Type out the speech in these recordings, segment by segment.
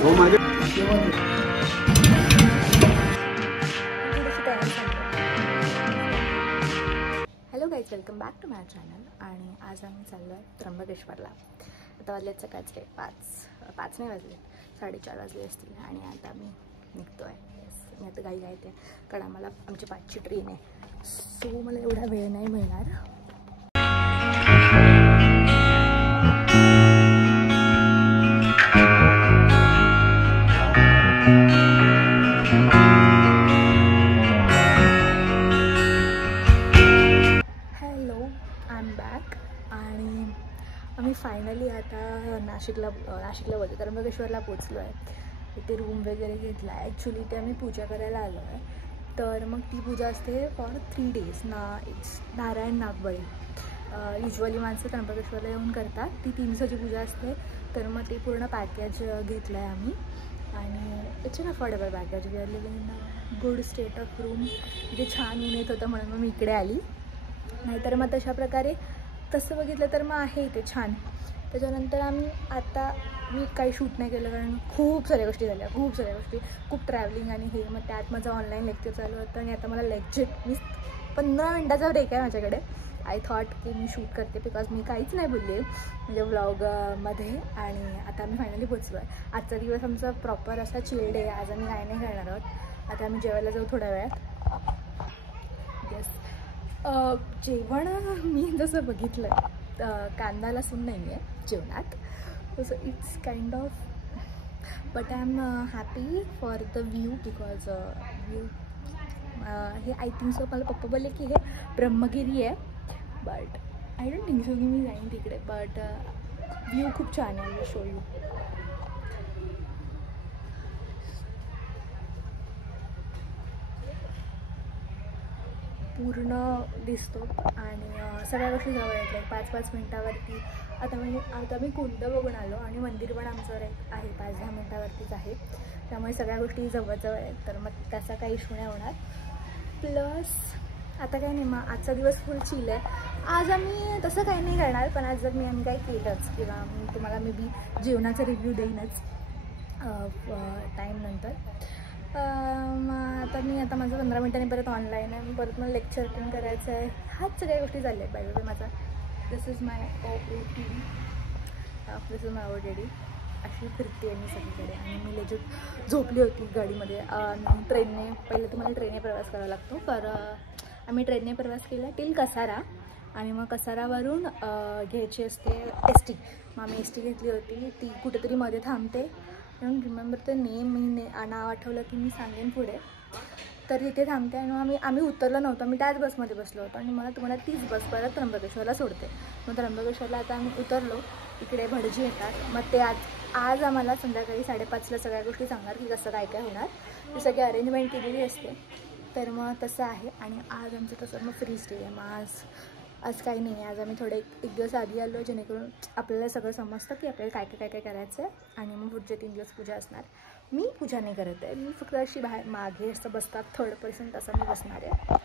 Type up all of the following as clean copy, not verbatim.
Hello guys, welcome back to my channel. आणि आज आम्ही चाललो आहे त्र्यंबकेश्वरला. आता वाजलेत सकाळचे 5 नाही वाजले, 4:30 वाजले असतील. आणि आता मी निघतो आहे. मी आता घाई येते कारण आम्हाला आमची 5ची ट्रेन आहे. सो मला एवढा वेळ नाही मिळणार. आम्ही फायनली आता नाशिकला बोलतो त्र्यंबकेश्वरला पोचलो आहे. इथे रूम वगैरे घेतला आहे. ॲक्च्युली ते आम्ही पूजा करायला आलो आहे. तर मग ती पूजा असते for 3 days it's Narayan Nagbali. Usually माणसं त्र्यंबकेश्वरला येऊन करतात. ती 3 दिवसाची पूजा असते. तर मग ते पूर्ण पॅकेज घेतलं आहे आम्ही. आणि it's an affordable package. We are living in good state of room. इथे छान ऊन येत होतं म्हणून मग मी इकडे आली. नाहीतर मग तशा प्रकारे तसं बघितलं तर मग आहे इथे छान. त्याच्यानंतर मी काही शूट नाही केलं कारण खूप साऱ्या गोष्टी झाल्या. खूप ट्रॅव्हलिंग आणि हे. मग त्यात माझं ऑनलाईन लेक्चर चालू होतं आणि आता मला मी 15 मिनटाचा ब्रेक आहे माझ्याकडे. आय थॉट की मी शूट करते बिकॉज मी काहीच नाही बोलले म्हणजे व्लॉगमध्ये. आणि आता आम्ही फायनली पोचलो आहे. आजचा दिवस आमचा प्रॉपर असा चिल्ड आहे. आज आम्ही काय नाही करणार आहोत. आता आम्ही जेवायला जाऊ थोड्या वेळात. येस. जेवण मी जसं बघितलं कांदा लसूण नाही आहे जेवणात. So it's kind of but I am happy for the view because view हे आय थिंक सो मला पप्पा बोलले की हे ब्रह्मगिरी आहे. But I don't think so की मी जाईन तिकडे. बट व्ह्यू खूप छान आहे. I show you. पूर्ण दिसतो आणि सगळ्या गोष्टी जवळ आहेत. 5-5 मिनटावरती. आता मी कुंड बघून आलो आणि मंदिर पण आमचं आहे 5-10 मिनटावरतीच आहे. त्यामुळे सगळ्या गोष्टी जवळ आहेत. तर मग त्याचा काही इश्यू नाही होणार. प्लस आता काही नाही. मग आजचा दिवस फुल चिल आहे. आज आम्ही तसं काही नाही करणार. पण आज जर आम्ही काही केलंच किंवा मी तुम्हाला मे बी जेवणाचा रिव्ह्यू देईनच टाईमनंतर. आता माझं 15 मिनटांनी परत ऑनलाईन आहे. परत मला लेक्चर अटेंड करायचं आहे. ह्याच सगळ्या गोष्टी झाल्या आहेत. बाय द वे माझा दिस इज माय OOTD. अशी फिरते आहे मी सगळीकडे. आणि मी लेजिट झोपली होती गाडीमध्ये. ट्रेनने पहिले तुम्हाला ट्रेनने प्रवास करावा लागतो. तर आम्ही ट्रेनने प्रवास केला टिल कसारा. आणि मग कसारावरून घ्यायची असते ST. मग आम्ही ST घेतली होती. ती कुठेतरी मध्ये थांबते. म्हणून रिमेंबर द नेम. मी नाव आठवलं की मी सांगेन पुढे. तर तिथे थांबते. आणि मग आम्ही उतरलो नव्हतो. मी त्याच बसमध्ये बसलो होतो. आणि तुम्हाला तीच बस परत त्र्यंबकेश्वरला सोडते. मग त्र्यंबकेश्वरला आता आम्ही उतरलो. इकडे भटजी येतात. मग ते आज आम्हाला संध्याकाळी 5:30ला सगळ्या गोष्टी सांगणार की कसं काय होणार. ती सगळी अरेंजमेंट केलेली असते. तर मग तसं आहे. आणि आज आमचं तसं मग फ्री स्टे आहे. मग आज काही नाही आहे. आज आम्ही थोडे एक दिवस आधी आलो जेणेकरून आपल्याला सगळं समजतं की आपल्याला काय करायचं आहे. आणि मग पुढचे 3 दिवस पूजा असणार. मी पूजा नाही करत आहे. मी फक्त अशी बाहेर मागे असं बसतात 3rd पर्सन तसं मी बसणार आहे.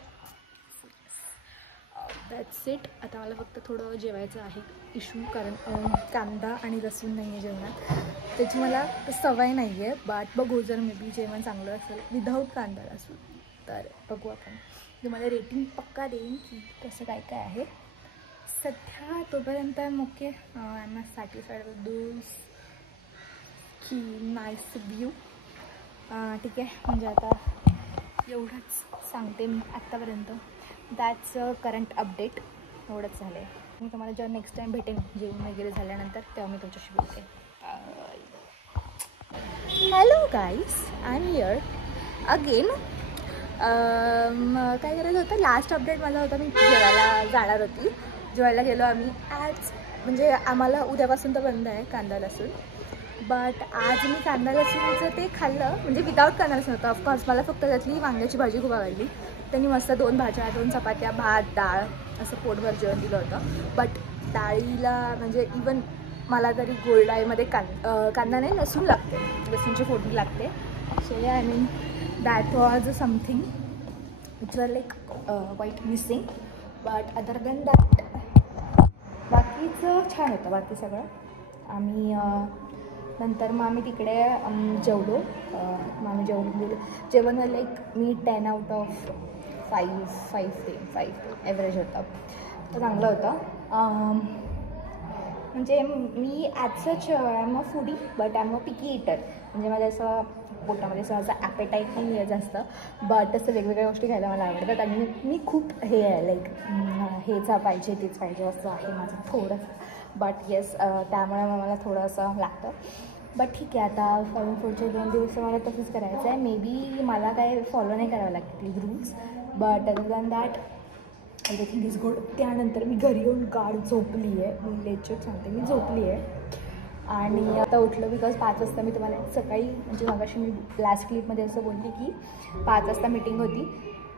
That's it. आता मला फक्त थोडं जेवायचं आहे इशू कारण कांदा आणि लसूण नाही आहे जेवणात. त्याची मला सवय नाही आहे. बट बघू जर मे बी जेवण चांगलं असेल विदाऊट कांदा लसूण तर बघू आपण. तुम्हाला रेटिंग पक्का देईन की कसं काय आहे. सध्या तोपर्यंत okay. I am satisfied with those key nice view. ठीक आहे. म्हणजे आता एवढंच सांगते मी आत्तापर्यंत. That's current update. एवढंच झालं आहे. मी तुम्हाला जेव्हा नेक्स्ट टाईम भेटेन जेवण वगैरे झाल्यानंतर तेव्हा मी तुमच्याशी बोलते. Hello guys, I am here again. काय करायचं होतं. लास्ट अपडेट माझा होता मी जेवायला जाणार होती. जेवायला गेलो आम्ही आज. म्हणजे आम्हाला उद्यापासून तर बंद आहे कांदा लसूण. बट आज मी कांदा लसूणचं ते खाल्लं. म्हणजे विदाऊट कांदा लसूण होतं. ऑफकोर्स मला फक्त त्यातली वांग्याची भाजी खूप आवडली. त्यांनी मस्त 2 भाज्या 2 चपात्या भात डाळ असं पोटभर जेवण दिलं होतं. बट डाळीला म्हणजे इवन मला तरी गोल्ड आयमध्ये कांदा नाही लसूण लागते. लसूणची फोडणी लागते. So I mean that was something which were like quite missing. But other than that बाकीचं छान होतं. बाकी सगळं आम्ही नंतर मग आम्ही तिकडे जेवलो. मग आम्ही जेवून गेलो. जेवण लाईक मी 10 आउट ऑफ 5 ॲव्हरेज होता. तर चांगलं होतं. म्हणजे मी as such I am a foodie but I am a picky eater. म्हणजे माझं असं पोटामध्ये असं ॲपेटाईट नाही आहे जास्त, बट असं वेगवेगळ्या गोष्टी खायला मला आवडतात. आणि मी खूप हे आहे लाईक हेच पाहिजे तेच पाहिजे असं आहे माझं थोडंसं. बट येस त्यामुळे मला थोडंसं लागतं. बट ठीक आहे, आता पुढचे 2 दिवस मला तसंच करायचं आहे. मे बी मला काय फॉलो नाही करावं लागतील rules, but other than that everything is good. त्यानंतर मी घरी येऊन गाढ झोपली आहे. मी लेक्चर सांगते, मी झोपली आहे. आणि आता उठलं बिकॉज 5 वाजता मी तुम्हाला सकाळी म्हणजे मगाशी मी लास्ट क्लिपमध्ये असं बोलली की 5 वाजता मीटिंग होती.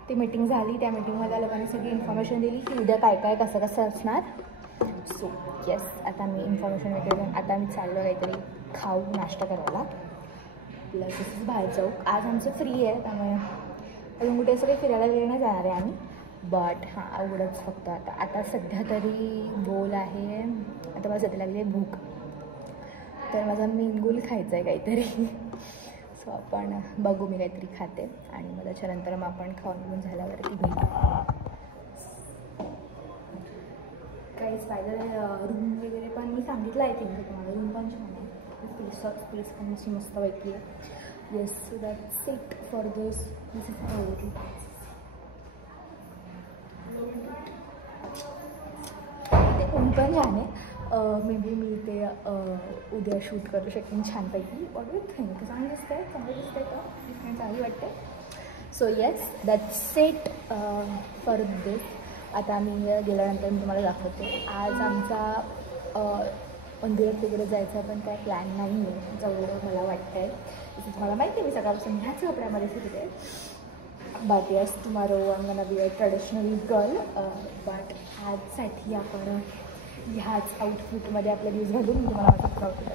ती मीटिंग झाली. त्या मीटिंगमध्ये लोकांनी सगळी इन्फॉर्मेशन दिली की उद्या काय काय कसं कसं असणार. सो येस, आता मी इन्फॉर्मेशन वगैरे आता मी चाललो काहीतरी खाऊ नाश्ता करायला. प्लस तसंच बाहेर जाऊ. आज आमचं फ्री आहे त्यामुळे अजून कुठे असं काही फिरायला वगैरे नाही जाणार आहे आम्ही. बट हां आवडच फक्त आता सध्या तरी गोल आहे. आता मला सध्या लागली आहे भूक, तर माझा मेन गोल खायचा आहे काहीतरी. सो आपण बघू, मी काहीतरी खाते आणि मग त्याच्यानंतर मग आपण खाऊन घेऊन झाल्यावरती भेटू. काही स्पायडर रूम वगैरे पण मी सांगितलं आहे थिंक तुम्हाला. रूम पण छान आहे. स्पेस पण अशी मस्तपैकी आहे. Yes, so that's it for this is everything. ते रूम पण छान आहे. मे बी मी ते उद्या शूट करू शकेन छानपैकी. What do you think? चांगलं दिसतंय का? डिफरंट चांगली वाटते. So yes, that's it for this. आता आम्ही गेल्यानंतर मी तुम्हाला दाखवते. आज आमचा मंदिरात वगैरे जायचा पण काय प्लॅन नाही आहे जेवढं मला वाटतं आहे. जसं तुम्हाला माहिती आहे मी सकाळपासून ह्याच कपड्यामध्ये फिरते. But yes, tomorrow I am gonna be a traditional girl. But आजसाठी आपण ह्याच आउटफिटमध्ये आपले दिवस घालून तुम्हाला माझं outfit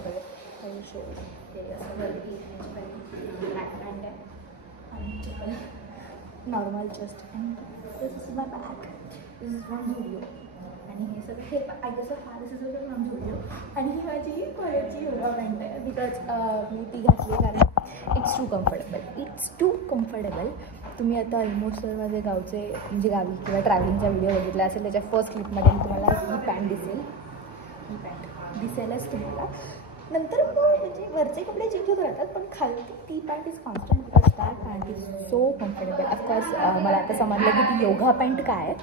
normal just and this is my bag. This is from Zudio. आणि हे सगळं हे जसं दिस इज फ्रॉम झुडिओ. आणि ही माझी कॉलेजची योगा पॅन्ट आहे बिकॉज मी ती घातली कारण इट्स टू कम्फर्टेबल. तुम्ही आता ऑलमोस्ट माझे गावचे म्हणजे गावी किंवा ट्रॅव्हलिंगचा व्हिडिओ बघितला असेल. त्याच्या फर्स्ट क्लिपमध्ये मी तुम्हाला ही पॅन्ट दिसेलच तुम्हाला. नंतर मग म्हणजे वरचे कपडे चेंज होत राहतात पण खाली ती pant is constant because that pant is so comfortable. Of course मला आता समजलं की ती योगा पॅन्ट काय आहे.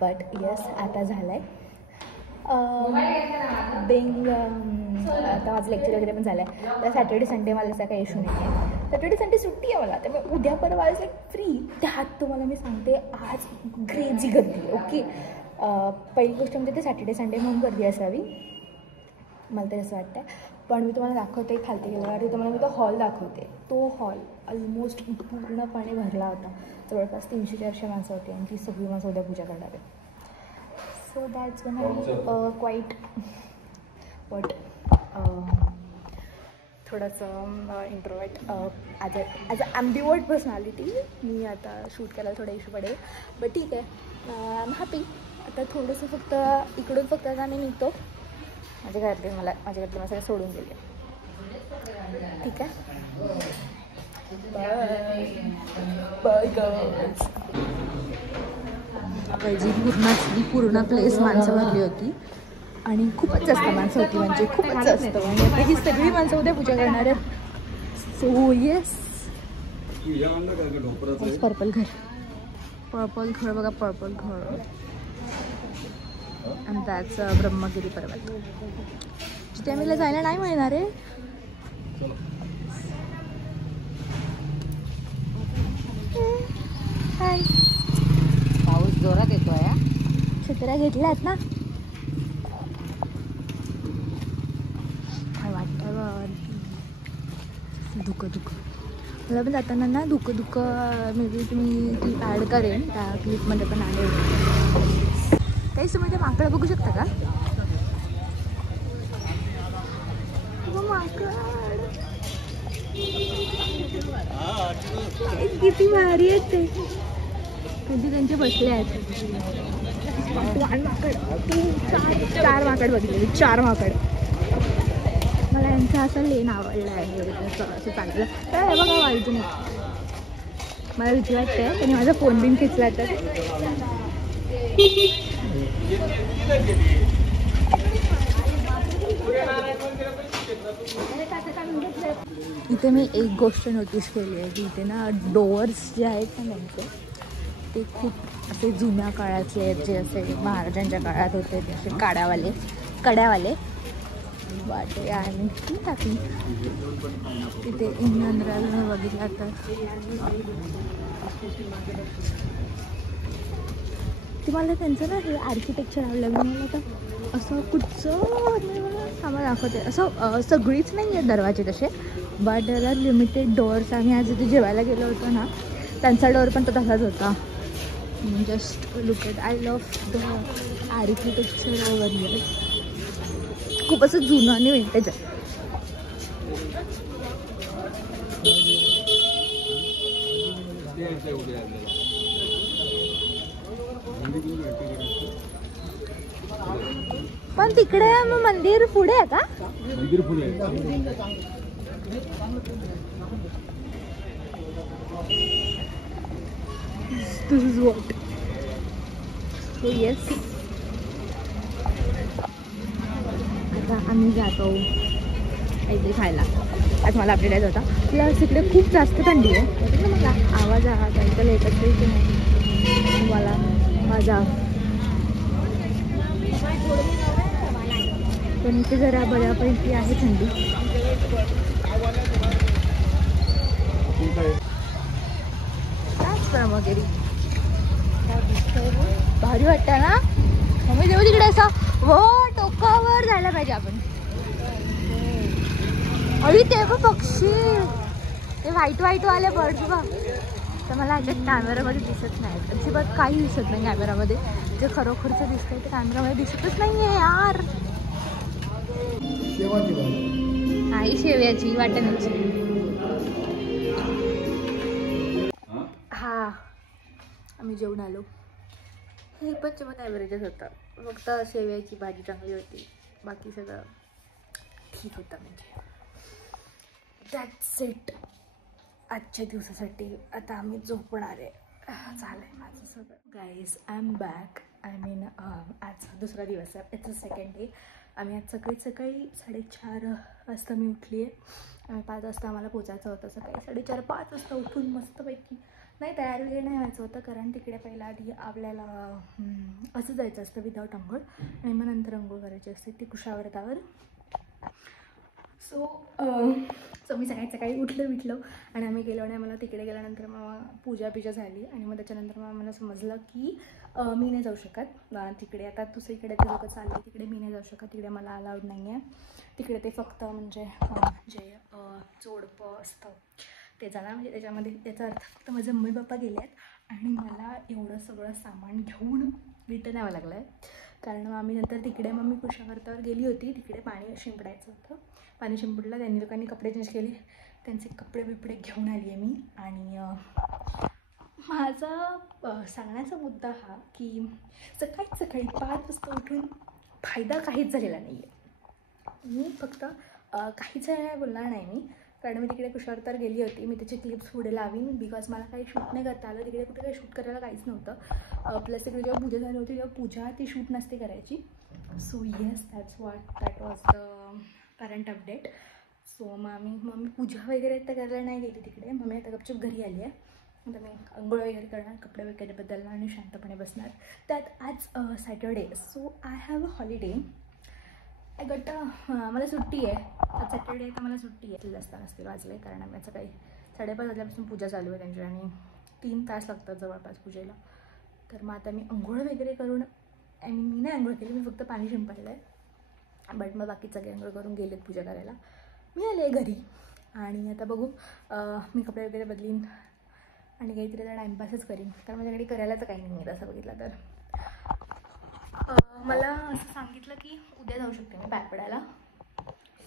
बट येस, आता झालं आहे आता माझं लेक्चर वगैरे पण झालं आहे. तर सॅटर्डे संडे मला असा काही इश्यू नाही आहे. सॅटर्डे संडे सुट्टी आहे मला. त्यामुळे उद्या परवा आज लाईक फ्री. त्यात तुम्हाला मी सांगते आज क्रेझी गर्दी आहे. ओके, पहिली गोष्ट म्हणजे ते सॅटर्डे संडे म्हणून गर्दी असावी मला तरी असं वाटतं. पण मी तुम्हाला दाखवते खालती गेल्यावर तुम्हाला मी तो हॉल दाखवते. तो हॉल ऑलमोस्ट पूर्णपणे भरला होता. जवळपास 300-400 माणसं होती आणि ती सगळी माणसं उद्या पूजा करणार आहे. So that's one I quite but थोडंसं introvert as a ambivert personality. मी आता शूट करायला थोडा इश्यू पडेल बट ठीक आहे. I am happy. आता थोडंसं फक्त इकडून फक्त आता मी निघतो. माझ्या घरातले मला सगळं सोडून गेले. ठीक आहे, बाय गर्ल्स. जी पूर्ण प्लेस माणसं भरली होती आणि खूपच जास्त माणसं होती. म्हणजे खूपच जास्त. आणि आता ही सगळी माणसं उद्या पूजा करणार आहेत. सो येस, पर्पल घर बघा. पर्पल घर आणि त्याच ब्रह्मगिरी पर्वत जिथे आम्हाला जायला नाही मिळणार आहे. हाय, पाऊस जोरात येतोय. छत्र्या घेतल्यात ना. काय वाटतं धुकं मला पण जाताना ना धुकं मे बी तुम्ही ती ॲड करेन त्या क्लिपमध्ये पण आले. काही समज माकडं बघू शकता का? माकड किती भारी आहेत ते. कधी त्यांचे बसले आहेत. 1 माकड 4 माकड बघितले. 4 माकड मला यांचा असं लेन आवडला आहे असं चांगलं. तर हे बघा बाजूने मला भीती वाटते त्यांनी माझा फोन बिन खेचला तर. इथे मी एक गोष्ट नोटीस केली आहे की इथे ना डोअर्स जे आहेत ना त्यांचे ते खूप असे जुन्या काळाचे आहेत, जे असे महाराजांच्या काळात होते ते असे कड्यावाले वाटे आणि ठीक आहे. तिथे इंडियन रेल्वे बघितला तर तुम्हाला त्यांचं ना हे आर्किटेक्चर आवडलं. मला तर असं कुठचं आम्हाला दाखवते असं सगळीच नाही आहे दरवाजे तसे, but there are limited doors. आम्ही आज इथे जेवायला गेलो होतो ना, त्यांचा डोअर पण तो तसाच होता. Just look at, I love the architecture over here. खूप असं जुनं आणि विंटेज आहे. पण तिकडे मग मंदिर पुढे आहे का? मंदिर पुढे आहे. This is what. So yes. आता आम्ही जातो काहीतरी खायला. आज मला अपडेट यायचा होता. प्लस इकडे खूप जास्त थंडी आहे. मला आवाज ऐकायला येत असेल की नाही मला माझा, पण इथे जरा बऱ्यापैकी आहे थंडी. वगैरे भारी वाटतं ना. मम्मी देऊ तिकडे असं हो टोकावर जायला पाहिजे आपण. अरे ते बघ पक्षी, ते व्हाईट वाले बर्ड्स बघ. तर मला ह्याच्यात कॅमेरामध्ये दिसत नाही अजिबात, काही दिसत नाही कॅमेरामध्ये. जे खरोखरचं दिसतंय ते कॅमेरामध्ये दिसतच नाही आहे यार. आई शेव्याची वाटण्याची. हा आम्ही जेवण आलो. हे पण जेवण ॲव्हरेजच होतं, फक्त शेव्याची भाजी चांगली होती, बाकी सगळं ठीक होतं. म्हणजे दॅट्स इट आजच्या दिवसासाठी. आता आम्ही झोपणार आहे. चालेल माझं सगळं. Guys I am back. I mean आज दुसरा दिवस आहे, इट्स अ सेकंड डे. आम्ही आज सकाळी 4:30 वाजता मी उठली आहे. 5 वाजता आम्हाला पोचायचं होतं. सकाळी 4:30-5 वाजता उठून मस्तपैकी नाही तयार वगैरे नाही व्हायचं होतं, कारण तिकडे पहिला आधी आपल्याला असं जायचं असतं विदाऊट अंघोळ, आणि मग नंतर अंघोळ करायची असते ती कुशावर्तावर. सो मी सकाळी उठलं आणि आम्ही गेलो. आणि मला तिकडे गेल्यानंतर मग पूजा झाली. आणि मग त्याच्यानंतर मग मला समजलं की मी नाही जाऊ शकत तिकडे. आता दुसरीकडे ते लोकं चालले, तिकडे मी नाही जाऊ शकत. तिकडे मला अलाउड नाही आहे. तिकडे ते फक्त म्हणजे जे जोडपं असतं ते जाणार. म्हणजे त्याच्यामध्ये त्याचा अर्थ फक्त माझे मम्मी पप्पा गेले आहेत आणि मला एवढं सगळं सामान घेऊन रिटर्न यावं लागलं आहे. कारण आम्ही नंतर तिकडे मग मी कुशावर्तावर गेली होती. तिकडे पाणी शिंपडायचं होतं. पाणी शिंपडलं, त्यांनी लोकांनी कपडे चेंज केले, त्यांचे कपडे बिपडे घेऊन आली आहे मी. आणि माझा सांगण्याचा मुद्दा हा की सकाळी 5 वाजता उठून फायदा काहीच झालेला नाही आहे. मी फक्त काहीच बोलणार नाही मी, कारण मी तिकडे कुशावर्तावर गेली होती. मी त्याची क्लिप्स पुढे लावीन, बिकॉज मला काही शूट नाही करता आलं. तिकडे कुठे काही शूट करायला काहीच नव्हतं. प्लस तिकडे जेव्हा पूजा झाली होती तेव्हा पूजा ती शूट नसते करायची. So yes that was the current update. So mummy puja वगैरे तर करायला नाही गेली तिकडे. मम्मी आता गपचूप घरी आली आहे. आता मी अंघोळ वगैरे करणार, कपडे वगैरे बदलणार आणि शांतपणे बसणार. त्यात आज Saturday, so I have a holiday. मला सुट्टी आहे आज, सॅटर्डे आहे तर मला सुट्टी आहे. नसतील वाजले, कारण आम्ही सकाळी 5:30 वाजल्यापासून पूजा चालू आहे त्यांची आणि 3 तास लागतात जवळपास पूजेला. तर मग आता मी अंघोळ वगैरे करून, आणि मी नाही अंघोळ केली, मी फक्त पाणी शिंपडलं आहे. बट मग बाकी सगळे अंघोळ करून गेलेत पूजा करायला. मी आले घरी आणि आता बघू, मी कपडे वगैरे बदलीन आणि काहीतरी आता टाईमपासच करीन, कारण माझ्याकडे करायला तर काही नाही आहे तसं बघितलं तर. मला असं सांगितलं की उद्या जाऊ शकते मी पॅकपडायला.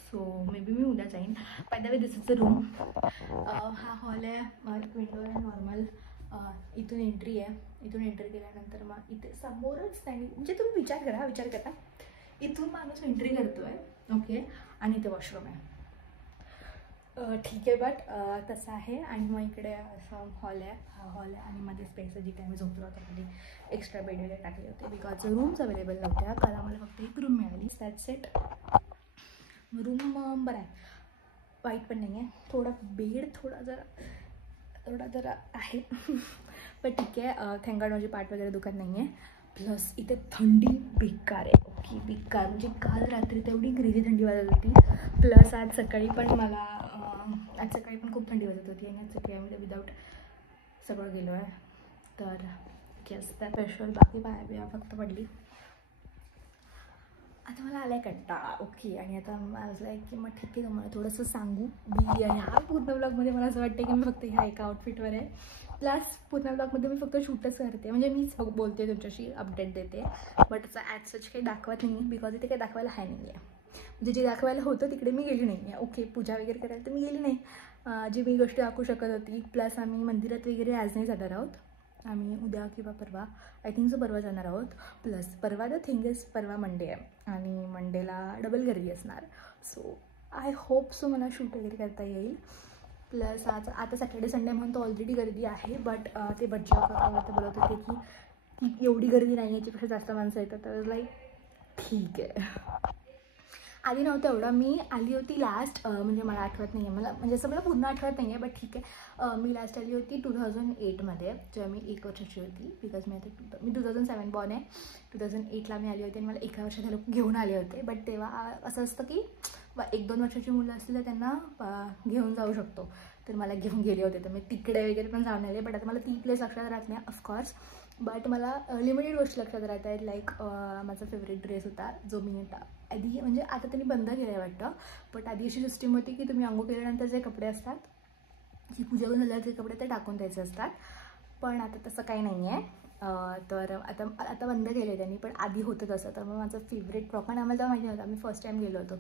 सो मे बी मी उद्या जाईन. Bye the way this is the room. हा हॉल आहे, विंडो आहे नॉर्मल. इथून एंट्री आहे. इथून एंट्री केल्यानंतर मग इथे समोरच त्यांनी, म्हणजे तुम्ही विचार करा इथून माणूस एंट्री करतोय ओके आणि ते वॉशरूम आहे. ठीक आहे बट तसं आहे. आणि मग इकडे असं हॉल आहे, हा हॉल आहे आणि मध्ये स्पेस आहे जिथे आम्ही झोपलो होतो. खाली एक्स्ट्रा बेड वगैरे टाकले होते बिकॉज रूम्स अवेलेबल नव्हत्या. कारण आम्हाला फक्त एक रूम मिळाली. That's it. रूम बरं आहे, वाईट पण नाही आहे. थोडा बेड थोडा जरा आहे पण ठीक आहे. थँक माझी पाठ वगैरे दुखत नाही आहे. प्लस इथे थंडी बेकार आहे. ओके बेकार म्हणजे काल रात्री तेवढी क्रेझी थंडी वाजत होती. प्लस आज सकाळी पण खूप थंडी वाजत होती आणि आज सकाळी आम्ही विदाऊट सगळं गेलो आहे. तर केस त्या स्पेशल बाकी बाया फक्त पडली. आता मला आला आहे कंटाळा. ओके आणि आता मला लाईक की मग ठीक आहे मला थोडंसं सांगू. मी ह्या पूर्ण ब्लॉगमध्ये मला असं वाटतं की मी फक्त ह्या एका आउटफिटवर आहे. प्लस पूर्ण ब्लॉगमध्ये मी फक्त शूटच करते, म्हणजे मीच बोलते तुमच्याशी, अपडेट देते. बट असं ॲज सच काही दाखवत नाही बिकॉज इथे काही दाखवायला आहे नाही आहे. म्हणजे जे दाखवायला होतं तिकडे मी गेली नाही आहे. ओके पूजा वगैरे करायला तर मी गेली नाही. जी मी गोष्टी दाखवू शकत होती. प्लस आम्ही मंदिरात वगैरे आज नाही जाणार आहोत. आम्ही उद्या किंवा परवा, आय थिंक सो परवा जाणार आहोत. प्लस परवा द थिंग इज परवा मंडे आहे आणि मंडेला डबल गर्दी असणार. सो आय होप सो मला शूट वगैरे करता येईल. प्लस आता सॅटर्डे संडे म्हणून तो ऑलरेडी गर्दी आहे. बट ते बच्चा ते बोलत होते की एवढी गर्दी नाही, याच्यापेक्षा जास्त माणसं येतात. तर लाईक ठीक आहे. आधी नव्हतं एवढं. मी आली होती लास्ट, म्हणजे मला आठवत नाही आहे, मला म्हणजे असं मला पूर्ण आठवत नाही आहे. बट ठीक आहे. मी लास्ट आली होती 2008मध्ये, जेव्हा मी 1 वर्षाची होती. बिकॉज मी 2007 बॉर्न आहे. 2008ला मी आली होती आणि मला 1 वर्षाचे लोक घेऊन आले होते. बट तेव्हा असं असतं की 1-2 वर्षाची मुलं असतील तर त्यांना घेऊन जाऊ शकतो. तर मला घेऊन गेले होते. तर मी तिकडे वगैरे पण जाऊन आले. बट आता मला ती प्लेस लक्षात राहत नाही ऑफकोर्स. बट मला लिमिटेड गोष्टी लक्षात राहत आहेत. लाईक माझा फेवरेट ड्रेस होता जो मी आधी, म्हणजे आता त्यांनी बंद केलं आहे वाटतं. बट आधी अशी सिस्टीम होती की तुम्ही अंघोळ केल्यानंतर जे कपडे असतात, जी पूजा करून झाल्यावर जे कपडे ते टाकून द्यायचे असतात. पण आता तसं काही नाही आहे. तर आता बंद केलं आहे त्यांनी. पण आधी होतं तसं. तर मग माझं फेवरेट फ्रॉक, आणि आम्हाला माहिती नव्हतं, आम्ही फर्स्ट टाईम गेलो होतो.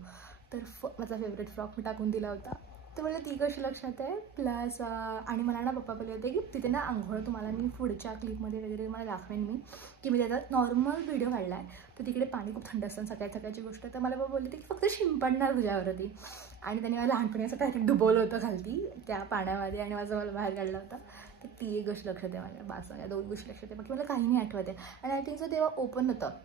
तर माझा फेवरेट फ्रॉक मी टाकून दिला होता. तर मला ती गोष्ट लक्षात आहे. प्लस आणि मला ना पप्पा बोलले होते की तिथे ना आंघोळ तुम्हाला मी पुढच्या क्लिपमध्ये वगैरे मला दाखवेन मी, की मी त्याचा नॉर्मल व्हिडिओ काढला आहे. तर तिकडे पाणी खूप थंड असतं सकाळची गोष्ट. तर मला पप्पा बोलले होते की फक्त शिंपडणार तुझ्यावरती. आणि त्यांनी मला लहानपणी असं काहीतरी डुबवलं होतं खालती त्या पाण्यामध्ये आणि मला बाहेर काढला होता. तर ती एक गोष्ट लक्षात आहे माझ्या. बस या 2 गोष्टी लक्षात आहे. बाकी मला काही नाही आठवत आहे. आणि आय थिंक सो तेव्हा ओपन होतं.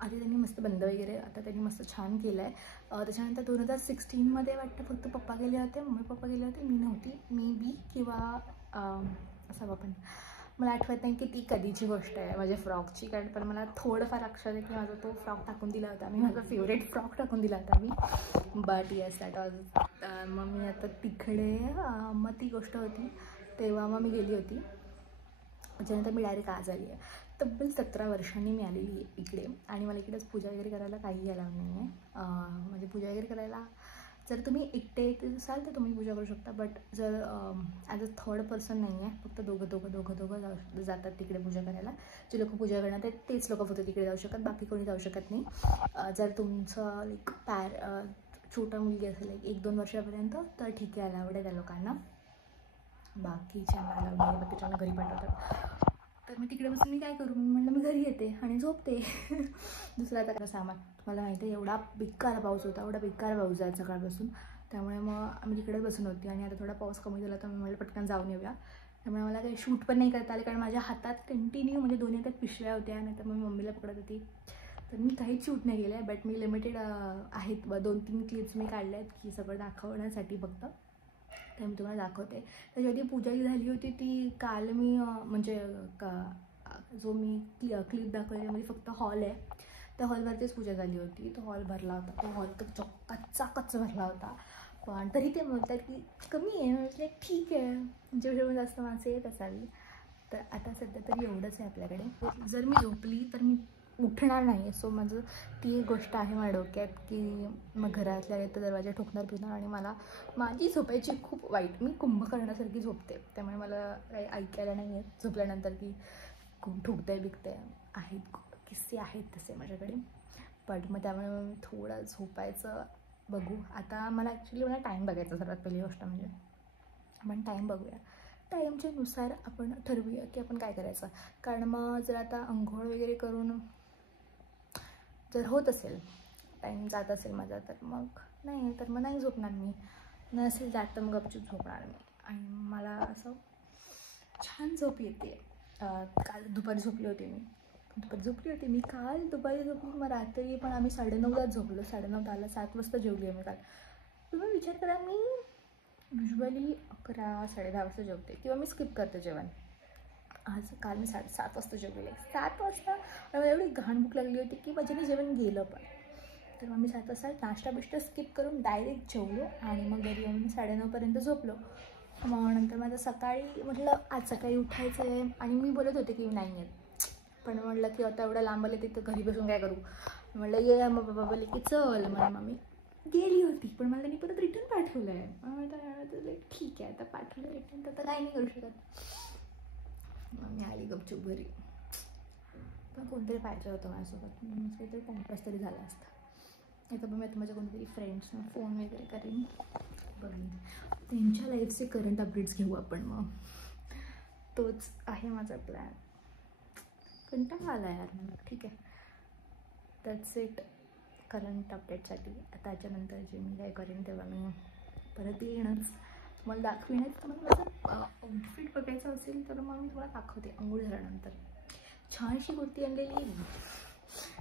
आधी त्यांनी मस्त बंद वगैरे, आता त्यांनी मस्त छान केलं आहे. त्याच्यानंतर 2016मध्ये वाटतं फक्त पप्पा गेले होते, मम्मी पप्पा गेले होते, मी नव्हती. मे बी किंवा असं पण मला आठवत नाही की ती कधीची गोष्ट आहे माझ्या फ्रॉकची. कारण पण मला थोडंफार लक्षात आहे की माझा तो फ्रॉक टाकून दिला होता मी, माझा फेवरेट फ्रॉक टाकून दिला होता मी. But yes that was. मग मी आता तिकडे मग ती गोष्ट होती तेव्हा मग मी गेली होती. त्याच्यानंतर मी डायरेक्ट आज आली आहे. तब्बल 17 वर्षांनी मी आलेली आहे इकडे. आणि मला इकडेच पूजा वगैरे करायला काही अलाव नाही आहे. म्हणजे पूजा वगैरे करायला जर तुम्ही एकटे येते असाल तर तुम्ही पूजा करू शकता. बट जर ॲज अ थर्ड पर्सन नाही आहे, फक्त दोघं जातात तिकडे पूजा करायला. जे लोक पूजा करणार आहेत तेच लोक फक्त तिकडे जाऊ शकतात, बाकी कोणी जाऊ शकत नाही. जर तुमचं लाईक छोटा मुलगी असेल लाईक 1-2 वर्षापर्यंत तर ठीक आहे, अलाउड आहे त्या लोकांना. बाकीच्यांना अलाउड नाही, बाकीच्यांना घरी पाठवतात. तर मी तिकडे बसून मी काय करू, मी म्हणलं मी घरी येते आणि झोपते. दुसरा आता सामान तुम्हाला माहिती आहे, एवढा बेकार पाऊस होता, एवढा बेकार पाऊस आहे सकाळपासून. त्यामुळे मग आम्ही तिकडेच बसून होती. आणि आता थोडा पाऊस कमी झाला तर मी म्हटलं पटकन जाऊन येऊया. त्यामुळे मला काही शूट पण नाही करता आले, कारण माझ्या हातात कंटिन्यू म्हणजे दोन्ही हातात पिशव्या होत्या. नाही तर मग मम्मीला पकडत होती. तर मी काहीच शूट नाही केलं आहे. बट मी लिमिटेड आहेत 2-3 क्लिप्स मी काढल्या आहेत की सगळं दाखवण्यासाठी फक्त. तर मी तुम्हाला दाखवते. त्याच्या आधी पूजा जी झाली होती ती काल मी म्हणजे जो मी क्लिप दाखवली म्हणजे फक्त हॉल आहे, त्या हॉलवरतीच पूजा झाली होती. तो हॉल भरला होता, तो हॉल तर कच्चा भरला होता. पण तरी ते म्हणतात की कमी आहे, म्हणजे ठीक आहे, जेवढे जास्त माणसं येत असावी. तर आता सध्या तरी एवढंच आहे आपल्याकडे. जर मी झोपली तर मी उठणार नाही. सो माझं ती एक गोष्ट आहे माझ्या डोक्यात की मग घरातल्या येतं दरवाजा ठोकणार आणि मला माझी झोपायची खूप वाईट, मी कुंभकर्णासारखी झोपते. त्यामुळे मला काही ऐकायला नाही येत झोपल्यानंतर की ठोकते बिकते. आहेत किस्से आहेत तसे माझ्याकडे. बट मग त्यामुळे मी थोडं झोपायचं बघू. आता मला मला टाईम बघायचा सर्वात पहिली गोष्ट म्हणजे. आपण टाईम बघूया, टाईमच्या नुसार आपण ठरवूया की आपण काय करायचं. कारण मग जर आता अंघोळ वगैरे करून जर होत असेल, टाईम जात असेल माझा, तर मग नाही, तर मग नाही झोपणार मी. नसेल जात तर मग गपचूप झोपणार मी. आणि मला असं छान झोप येते. काल दुपारी झोपली होती मी काल दुपारी झोपली. मग रात्री पण आम्ही 9:30लाच झोपलो. 9:30 7 वाजता जेवली आहे मी काल. तुम्ही विचार करा, मी युजली 11 10:30 वाजता जेवते किंवा मी स्किप करते जेवण. काल मी 7:30 वाजता जेवलेले. 7 वाजता मला एवढी घाण भूक लागली होती की माझ्याने जेवण गेलं पण. तर मग मी 7 वाजता नाश्ता बिष्टा स्किप करून डायरेक्ट जेवलो आणि मग घरी येऊन 9:30पर्यंत झोपलो. मग नंतर माझं सकाळी म्हटलं आज सकाळी उठायचं आहे आणि मी बोलत होते की नाही येत, पण म्हटलं की आता एवढं लांब आले तिथं घरी बसून काय करू. म्हटलं ये मग बाबा बोलले की चल. मला मम्मी गेली होती पण मला त्यांनी परत रिटर्न पाठवलं आहे. म्हटलं ठीक आहे आता पाठवलं रिटर्न तर काय नाही करू शकत. मग मी आली गपचूप घरी. पण कोणतरी पाहिजे होतं माझ्यासोबत, काहीतरी टाइमपास तरी झाला असता. आता पण मी आता माझ्या कोणतरी फ्रेंड्सना फोन वगैरे करेन, बघेन त्यांच्या लाईफचे करंट अपडेट्स घेऊ आपण. मग तोच आहे माझा प्लॅन. कंटाळा आला यार मला. ठीक आहे, दॅट्स इट करंट अपडेटसाठी. त्याच्यानंतर जे मी काय करेन तेव्हा मी परत येईनच, तुम्हाला दाखवेनच. तुम्हाला माझं आउटफिट बघायचं असेल तर मग मी तुम्हाला दाखवते. अंघोळ झाल्यानंतर छानशी कुर्ती आणलेली,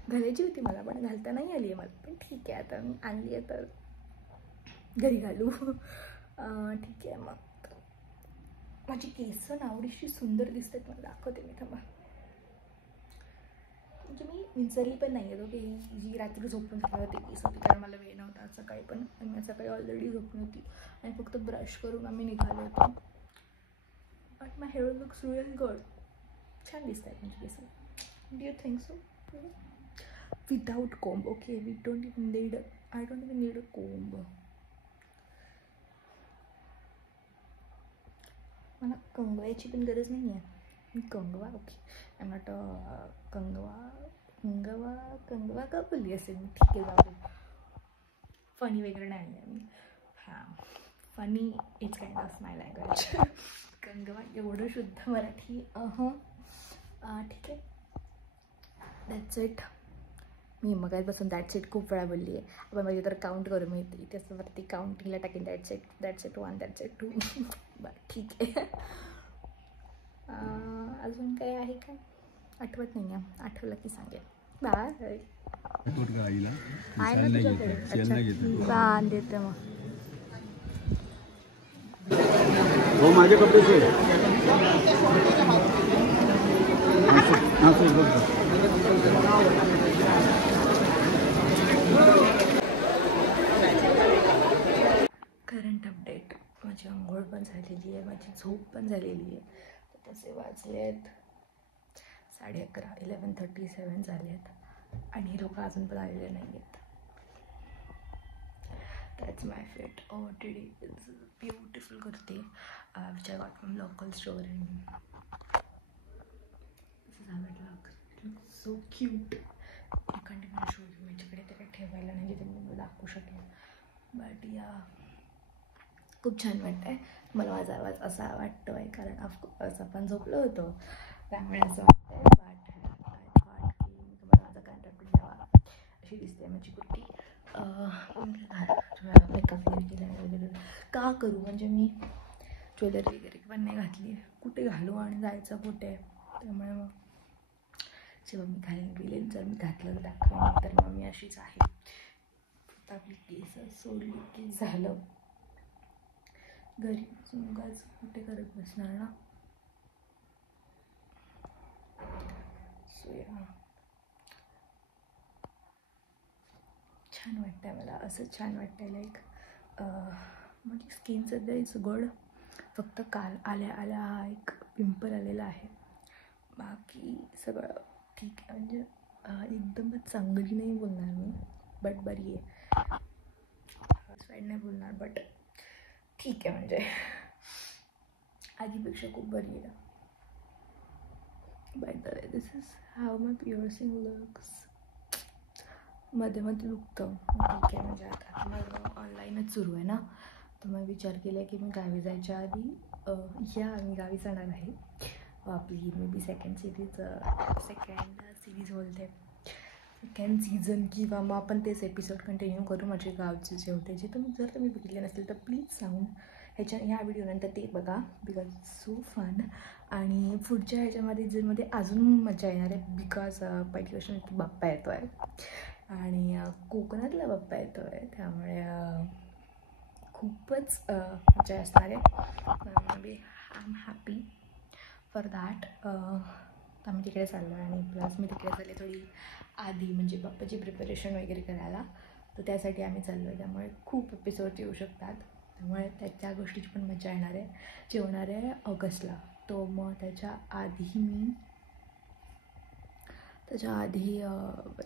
घालायची होती मला पण घालता नाही आली आहे मला. पण ठीक आहे, आता मी आणली आहे तर घरी घालू. ठीक आहे. मग माझी केस ना एवढीशी सुंदर दिसतात, मला दाखवते मी थांबा. म्हणजे मी विचारली पण नाही आहे की ही जी रात्री झोपून झाली होती केस होती, कारण मला वेळ नव्हता सकाळी. पण मी सकाळी ऑलरेडी झोपून होती आणि फक्त ब्रश करून आम्ही निघालो होतो. But my hair looks real good. छान दिसत आहेत म्हणजे केस. Do you think so? Without comb. Okay, I don't even need a comb. मला कंगव्याची पण गरज नाही आहे. मी कंगवा, ओके आय नॉट कंगवा का बोलली असेल मी. ठीक आहे, जाऊ. फनी वगैरे नाही आहे मी. हां, funny is kind of my language. कंगवा एवढं शुद्ध मराठी. ठीक आहे, दॅट्स इट. मी मगाचपासून दॅट्स इट खूप वेळा बोलली आहे. आपण म्हणजे तर काउंट करू, मी इथे असं वरती काउंटिंगला टाकेन. That's it 1, that's it 2. बरं ठीक आहे. अजून काय आहे का आठवत नाही आहे, आठवलं की सांगेल. बाय. आहे ना तुझ्याकडे? अच्छा, देते मग. हो माझे कपडे करंट अपडेट. माझी आंघोळ पण झालेली आहे, माझी झोप पण झालेली आहे. तर तसे वाजले आहेत 11:30, 11:37 झाले आहेत आणि हे लोक अजून पण आलेले नाही आहेत. दॅट्स माय फेट. Today is beautiful kurti which I got from local store and this is how it looks. It looks so cute. I can't even show you. माझ्याकडे ते काही ठेवायला नाही जिथे मी दाखवू शकेन. बट या खूप छान वाटतं आहे. मला माझा आवाज असा वाटतो आहे कारण ऑफकोर्स आपण झोपलो होतो, त्यामुळे असं वाटतं आहे. बट की मी तुम्हाला माझा कंटेंट द्यावा. अशी दिसते माझी कुर्ती. मेकअप वगैरे केला वगैरे का करू, म्हणजे मी ज्वेलरी वगैरे पण नाही घातली. कुठे घालू आणि जायचं कुठे, त्यामुळे मग जेव्हा मी बिलेन जर मी घातलं तर दाखवेन. तर मग मी अशीच आहे. फक्त आपली केस सोडली की झालं. घरी उगाच कुठे करत बसणार ना. सो या छान वाटतं आहे मला, असं छान वाटतं आहे. लाईक माझी स्किन सध्या इज गुड. फक्त काल आल्या हा एक पिंपल आलेला आहे. बाकी सगळं ठीक आहे. म्हणजे एकदमच चांगली नाही बोलणार मी, बट बरी आहे. साईड नाही बोलणार बट ठीक आहे. म्हणजे आधीपेक्षा खूप बरी आहे. By the way, this is how my piercing looks. मध्ये दुखतं. ठीक आहे, म्हणजे आता माझं ऑनलाईनच सुरू आहे ना, तर मग विचार केला की मी गावी जायच्या आधी मी गावी जाणार आहे. आपली मे बी सेकंड सिरीज बोलते. सेकंड सीझन किंवा मग आपण तेच एपिसोड कंटिन्यू करू माझे गावचे जेवते जे जर तुम्ही बघितले नसतील तर प्लीज जाऊन ह्या व्हिडिओनंतर ते बघा बिकॉज सो फन. आणि पुढच्या ह्याच्यामध्ये अजून मजा येणार आहे बिकॉज पहिली गोष्ट की बाप्पा येतो आहे आणि कोकणातला बाप्पा येतो आहे त्यामुळे खूपच मजा असणार आहे. बी I am happy for that. तर आम्ही तिकडे चाललो आहे आणि प्लस मी तिकडे चालले थोडी आधी म्हणजे बाप्पाची प्रिपरेशन वगैरे करायला. तर त्यासाठी आम्ही चाललो आहे त्यामुळे खूप एपिसोड येऊ शकतात. त्यामुळे त्या गोष्टीची पण मजा येणार आहे. जे होणार आहे ऑगस्टला. तो मग त्याच्या आधी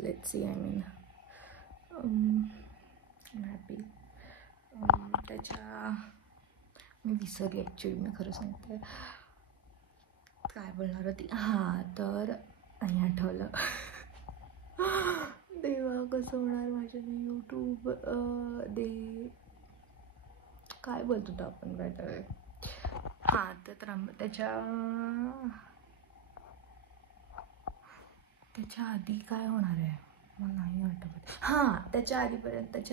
let's see I mean happy मी विसरले ॲक्च्युली. मी खरं सांगते काय बोलणार होती. हां तर आणि आठवलं देवा कसं होणार माझ्या यूट्यूब काय बोलतो होतो आपण काय. हां तर त्याच्या आधी काय होणार आहे मला नाही आठवत. हां त्याच्या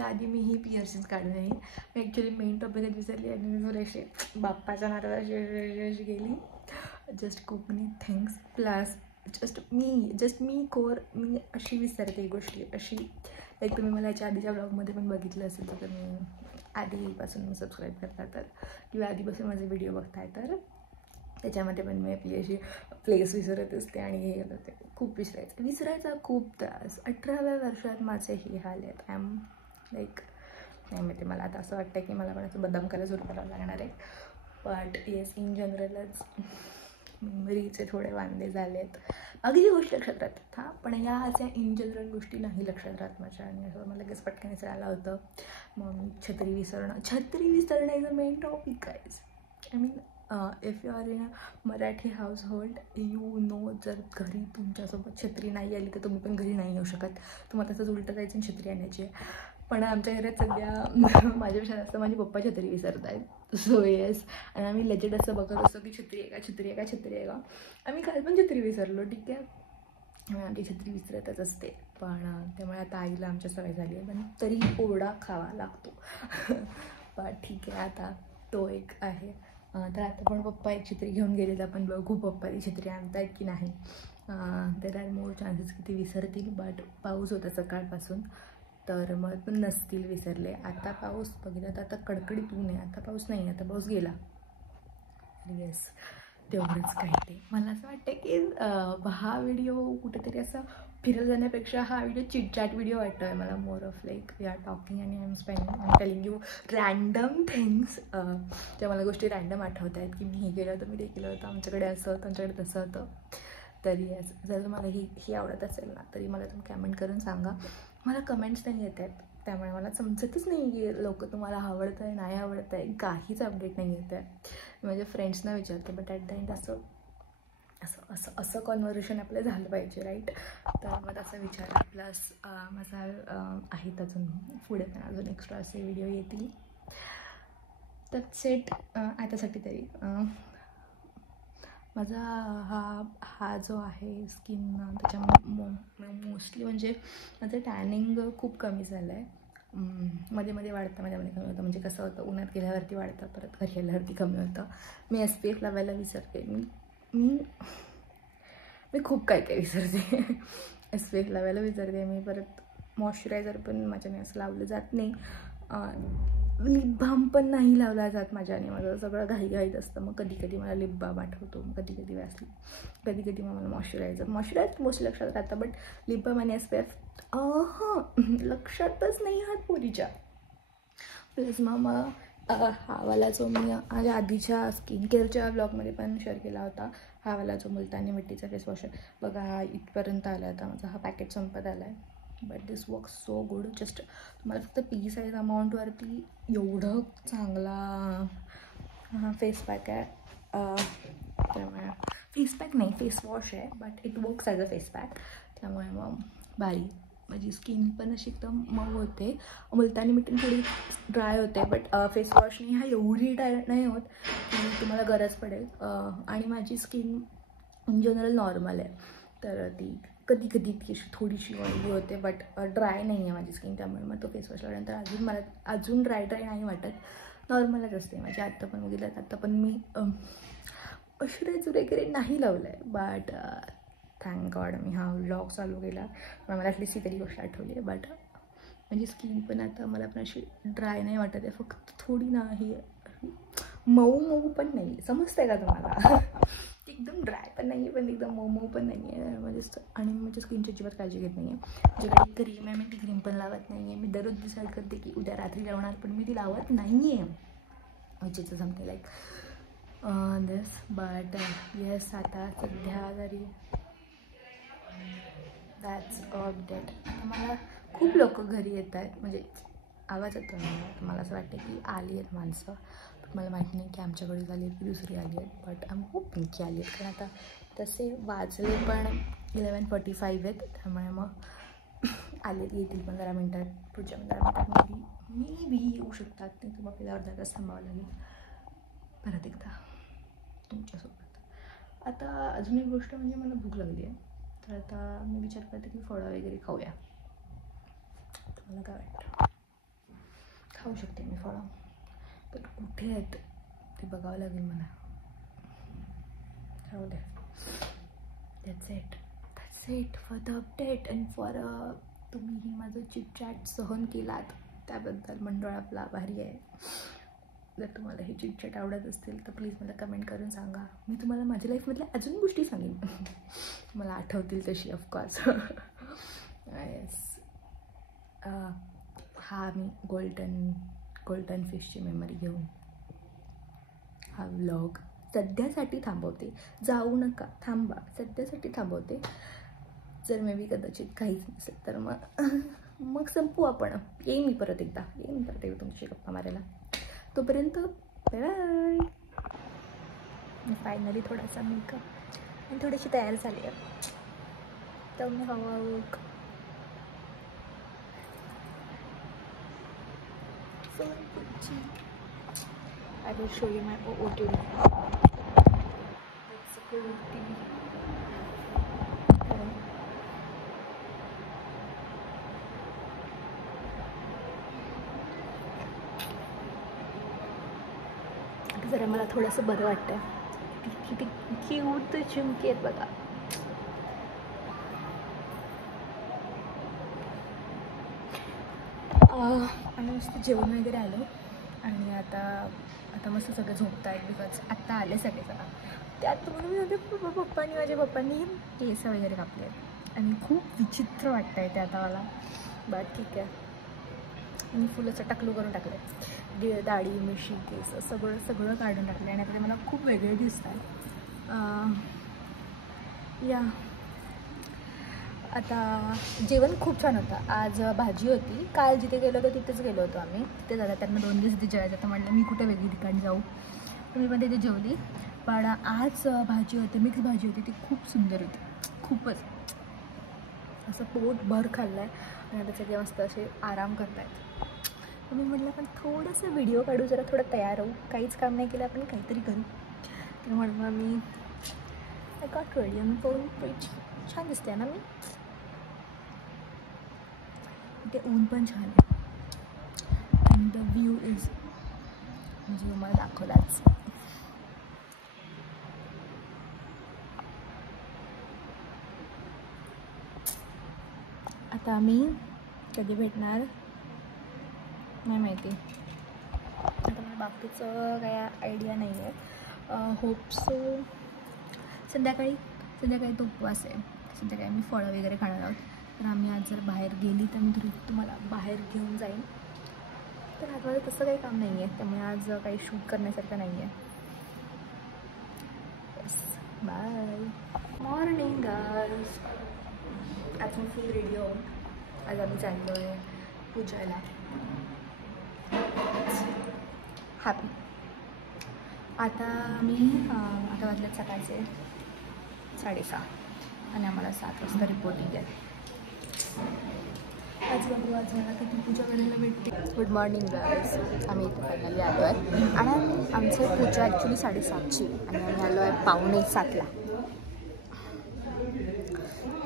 आधी मी ही पिअर्सिंग काढून येईल. मी ॲक्च्युली मेन टॉपिकच विसरली आणि मी थोडेसे बाप्पाच्या नाराला गेली. जस्ट कोकणी थिंग्स प्लस मी अशी विसरते गोष्टी अशी लाईक तुम्ही मला याच्या आधीच्या ब्लॉगमध्ये पण बघितलं असेल तर मी आधीपासून सबस्क्राईब करता तर किंवा आधीपासून माझे व्हिडिओ बघताय तर त्याच्यामध्ये पण मी आपली अशी प्लेस विसरत असते आणि हे होते खूप विसरायचा खूप त्रास. 18व्या वर्षात माझे हे हाल आहेत. आय एम लाईक नाही माहिती मला आता असं वाटतं की मला पण असं बदाम करायला सुरू करावं लागणार आहे. बट येस इन जनरलच मेमरीचे थोडे वांदे झाले आहेत. बाकीची गोष्टी लक्षात राहतात हां पण या अशा इन जनरल गोष्टी नाही लक्षात राहत माझ्या. आणि असं मला लगेच पटकन विसरायला होतं. मग मी छत्री विसरणं is a main topic guys. I mean if you are in a Marathi house hold you know जर घरी तुमच्यासोबत छत्री नाही आली तर तुम्ही पण घरी नाही येऊ शकत. तुम्हाला तसंच उलटं जायचं आणि छत्री आणायची आहे. पण आमच्या घरात सध्या माझ्यापेक्षा जास्त माझे पप्पा छत्री विसरत आहेत. सो येस आणि आम्ही लेजेड असं बघत असतो की छत्री आहे का. आम्ही काल पण छत्री विसरलो ठीक आहे. त्यामुळे आमची छत्री विसरतच असते. पण त्यामुळे आता आईला आमच्या सवय झाली आहे पण तरी ओरडा खावा लागतो. पण ठीक आहे आता तो एक आहे. तर आता पण पप्पा एक छत्री घेऊन गेलेत. आपण बघू पप्पा ती छत्री आणतायत की नाही. देर आर मोर चान्सेस की ती विसरतील. बट पाऊस होता सकाळपासून तर मग नसतील विसरले. आता पाऊस बघितला तर आता कडकडीत ऊन आहे. आता पाऊस नाही आता पाऊस गेला. येस तेवढंच काही ते मला असं वाटतं की हा व्हिडिओ कुठेतरी असं फिरत जाण्यापेक्षा हा व्हिडिओ चिटचॅट व्हिडिओ वाटतो आहे मला. More of like we are talking आणि I am telling you random things. ज्या मला गोष्टी रँडम आठवत आहेत की मी हे केलं होतं मी ते केलं होतं आमच्याकडे असं होतं आमच्याकडे तसं होतं. तरी येस जर तुम्हाला ही आवडत असेल ना तरी मला तुम्ही कमेंट करून सांगा. मला कमेंट्स नाही येत आहेत त्यामुळे मला समजतच नाही की लोक तुम्हाला आवडतं आहे नाही आवडतं आहे काहीच अपडेट नाही येत आहे. माझ्या फ्रेंड्सना विचारते बट ॲट द एंड असं कॉन्व्हर्सेशन आपलं झालं पाहिजे राईट. तर मग असं विचार प्लस माझा आहेत अजून पुढे पण अजून एक्स्ट्रा असे व्हिडिओ येतील. तर सेट आतासाठी तरी माझा हा जो आहे स्किन त्याच्या मोस्टली म्हणजे माझं टॅनिंग खूप कमी झालं आहे. मध्ये वाढतं मध्ये कमी होतं. म्हणजे कसं होतं उन्हात गेल्यावरती वाढतं परत घरी गेल्यावरती कमी होतं. मी SPF लावायला विसरते. मी खूप काय विसरते. SPF लावायला विसरते मी. परत मॉइश्चरायझर पण माझ्याने असं लावलं जात नाही. लिप बाम पण नाही लावला जात माझ्याने. माझं सगळं घाईघाईत असतं. मग कधी मला लिप बाम आठवतो कधी वॅसली कधी मग मला मॉइश्चरायझर मोस्टली लक्षात राहतं. बट लिप बाम आणि SPF लक्षातच नाही आहात पोरीच्या. प्लस मग हा वाला जो मी माझ्या आधीच्या स्किन केअरच्या ब्लॉगमध्ये पण शेअर केला होता. हा वाला जो मुलतानी मिट्टीचा फेस वॉश आहे बघा हा इथपर्यंत आला आता. माझा हा पॅकेट संपत आला आहे. But this work so good. Just तुम्हाला फक्त पी साईज अमाऊंटवरती एवढं चांगला फेस पॅक आहे. त्यामुळे फेस पॅक नाही फेस वॉश आहे but it works as a face pack. त्यामुळे मग भारी माझी स्किन पण अशी एकदम मऊ होते. मुलतानी मिट्टी थोडी ड्राय होते बट फेस वॉशने हा एवढी ड्राय नाही होत की तुम्हाला गरज पडेल. आणि माझी स्किन इन जनरल नॉर्मल आहे तर ती कधी कधी ती अशी थोडीशी ऑइली होते, बट ड्राय नाही आहे माझी स्किन, त्यामुळे मग तो फेस वॉश लावल्यानंतर मला अजून ड्राय नाही वाटत, नॉर्मलच असते माझी. आत्ता पण बघितलं, आत्ता पण मी मॉइश्चरायझर वगैरे नाही लावलं आहे, बट थँक गॉड मी हा व्लॉग चालू केला, मला ॲटलीस्ट ही तरी गोष्ट आठवली आहे. बट माझी स्किन पण आता मला पण अशी ड्राय नाही वाटत आहे, फक्त थोडी नाही मऊ मऊ पण नाही, समजतंय का तुम्हाला? एकदम ड्राय पण नाही आहे, पण एकदम मऊ मऊ पण नाही आहे म्हणजे. आणि माझ्या स्किनची अजिबात काळजी घेत नाही आहे. माझ्याकडे क्रीम आहे, मी ती क्रीम पण लावत नाही आहे. मी दररोज डिसाईड करते की उद्या रात्री लावणार, पण मी ती लावत नाही आहे, which is something like this. But yes, आता सध्या तरी दॅट्स अपडेट. मला खूप लोक घरी येत आहेत, म्हणजे आवाज येतो ना, मला असं वाटतं की आली आहेत माणसं, पण मला माहिती नाही की आमच्याकडे आली आहेत की दुसरी आली आहेत. बट आय एम होपिंग की आली आहेत, कारण आता तसे वाजले पण 11:45 आहेत, त्यामुळे मग आले येतील 15 मिनटात, पुढच्या 15 मिनटात मे बी येऊ शकतात. नाही तर मग आपल्याला अर्धा तास थांबावं लागेल परत एकदा तुमच्यासोबत. आता अजून एक गोष्ट म्हणजे मला भूक लागली आहे, तर आता मी विचार करते की फळं वगैरे खाऊया. मला काय वाटतं, खाऊ शकते मी फळं, पण कुठे आहेत ते बघावं लागेल मला. राहू दे. That's it for the update and for तुम्ही माझं चिटचॅट सहन केलात त्याबद्दल मंडळ आपला आभारी आहे. जर तुम्हाला हे चिटचॅट आवडत असतील तर प्लीज मला कमेंट करून सांगा. मी तुम्हाला माझ्या लाईफमधल्या अजून गोष्टी सांगेन मला आठवतील तशी, ऑफकोर्स. येस, हा मी गोल्डन फिशची मेमरी घेऊन हा व्लॉग सध्यासाठी थांबवते. जाऊ नका, थांबा, सध्यासाठी थांबवते. जर मे बी कदाचित काहीच नसेल तर मग संपू आपण. येईन मी परत एकदा तुमची गप्पा मारायला. तोपर्यंत बाय. फायनली थोडासा मेकअप आणि थोडीशी तयार झाली आहे, तर मी हळूहळू I will show you my OOTD. It's a cool TV. जरा मला थोडंसं बरं वाटतं. किती क्यूट चिमके आहेत बघा. आणि मस्त जेवण वगैरे आलं आणि आता मस्त सगळं झोपत आहेत, बिकॉज आत्ता आले सगळेजण. त्यात माझ्या पप्पांनी केस वगैरे कापले आहेत आणि खूप विचित्र वाटतं आहे ते आता मला. बट ठीक आहे, मी फुलं टकलू करून टाकले, दाढी मिशी केस सगळं काढून टाकले आणि आता ते मला खूप वेगळे दिसत आहेत. या आता जेवण खूप छान होतं. आज भाजी होती, काल जिथे गेलो होतो तिथेच गेलो होतो आम्ही, तिथे झालं त्यांना 2 दिवस तिथे जेवायचं. तर म्हटलं मी कुठे वेगळी ठिकाणी जाऊ, तुम्ही पण तिथे जेवली. पण आज भाजी होती, मिक्स भाजी होती, ती खूप सुंदर होती, खूपच असं पोटभर खाल्लं आहे. आणि आता सगळे मस्त असे आराम करत आहेत. मी म्हटलं आपण थोडंसं व्हिडिओ काढू, जरा थोडं तयार होऊ, काहीच काम नाही केलं आपण, काहीतरी करू. तर म्हणून मी आय गॉट रेडी. मी पोळी छान दिसते ना मी. ते ऊन पण छान आहे आणि द व्ह्यू इज म्हणजे मला दाखवलाच. आता आम्ही कधी भेटणार नाही माहिती, आता मला बाकीचं काय आयडिया नाही आहे. होप सो संध्याकाळी तो उपवास आहे, संध्याकाळी मी फळं वगैरे खाणार आहोत. तर आम्ही आज जर बाहेर गेली तर मी तुम्हाला बाहेर घेऊन जाईन. तर आज माझं तसं काही काम नाही आहे, त्यामुळे आज काही शूट करण्यासारखं नाही आहे. Yes, bye. Morning guys. आज मी फुल रेडी होऊन आज आम्ही चाललो आहे पूजायला. हॅपी. आता वाजले सकाळचे 6:30 आणि आम्हाला 7 वाजता रिपोर्टिंग आहे. आज मला किती पूजा करायला भेटते. Good morning guys. आम्ही इथे फायनली आलो आहे आणि आमची पूजा ॲक्च्युली 7:30ची आणि आम्ही आलो आहे 6:45ला.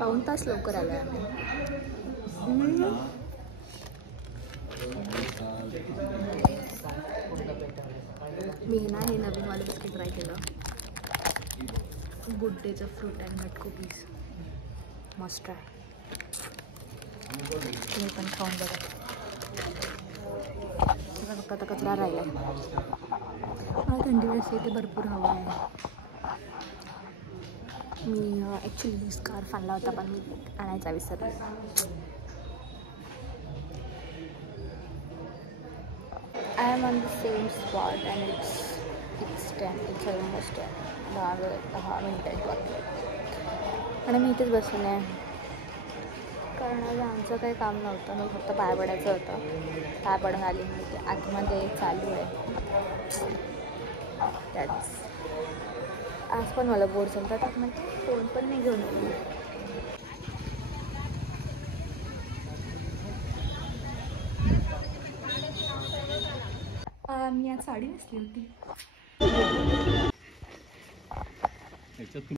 पाऊण तास लवकर आलो आहे आम्ही. मी ना हे नवीनवालं बिस्किट ट्राय केलं, गुड डेचं fruit and nut cookies. Must try. तुम्ही पण खाऊन बघा. फक्त आता कचरा राहिला. मला थंडी वाजते, इथे भरपूर हवा आहे. मी ॲक्च्युली स्कार्फ आणला होता पण मी आणायचा विसरले. I am on the same spot and it's almost 10 मिनिटात वाटलं. आणि मी इथेच बसून आहे कारण आज आमचं काही काम नव्हतं. मी फक्त पाय पडायचं होतं. पाय पडून आली मी. ते आतमध्ये चालू आहे. त्याच आज पण मला बोर झालं तर मग फोन पण नाही घेऊन आली. मी आज साडी नेसली होती.